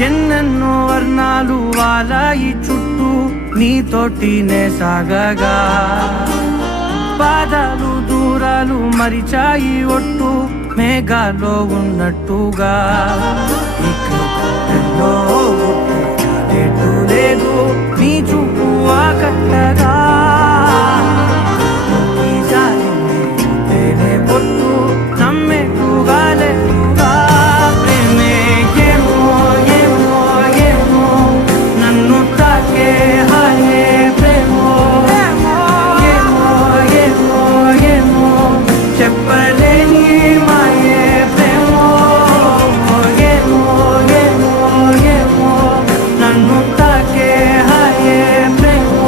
ఎన్నెన్నో వర్ణాలు వాలాయి చుట్టూ నీతోటినే సాగగా పాదాలు దూరాలు మరిచాయి ఒట్టు మేఘాలో ఉన్నట్టుగా